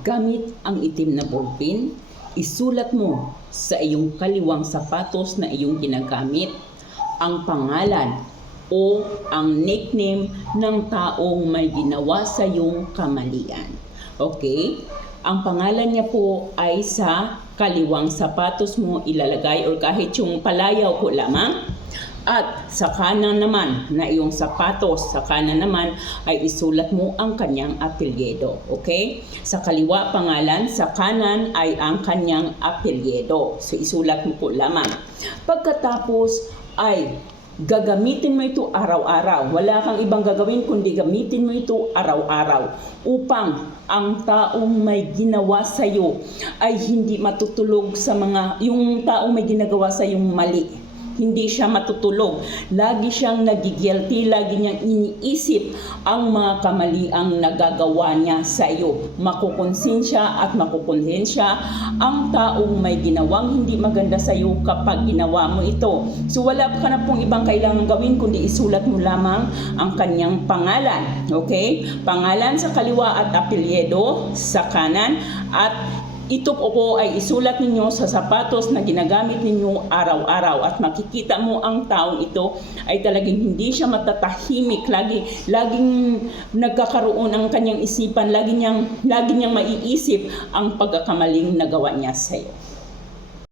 Gamit ang itim na ballpen, isulat mo sa iyong kaliwang sapatos na iyong ginagamit ang pangalan o ang nickname ng taong may ginawa sa iyong kamalian. Okay? Ang pangalan niya po ay sa kaliwang sapatos mo ilalagay or kahit yung palayaw ko lamang. At sa kanan naman na iyong sapatos, sa kanan naman ay isulat mo ang kanyang apelyedo. Okay? Sa kaliwa pangalan, sa kanan ay ang kanyang apelyedo. So isulat mo po lamang. Pagkatapos ay gagamitin mo ito araw-araw. Wala kang ibang gagawin kundi gamitin mo ito araw-araw upang ang taong may ginawa sa iyo ay hindi matutulog sa mga yung taong may ginagawa sa yung mali hindi siya matutulog. Lagi siyang nagigilty, lagi niyang iniisip ang mga kamaliang nagagawa niya sa iyo. Makukonsensya at makukonsensya ang taong may ginawang hindi maganda sa iyo kapag ginawa mo ito. So wala ka na pong ibang kailangan gawin kundi isulat mo lamang ang kanyang pangalan. Okay? Pangalan sa kaliwa at apelyedo sa kanan at ito po ay isulat ninyo sa sapatos na ginagamit ninyo araw-araw. At makikita mo ang taong ito ay talagang hindi siya matatahimik. Lagi laging nagkakaroon ang kanyang isipan. Lagi niyang lagi niyang maiisip ang pagkakamaling nagawa niya sa iyo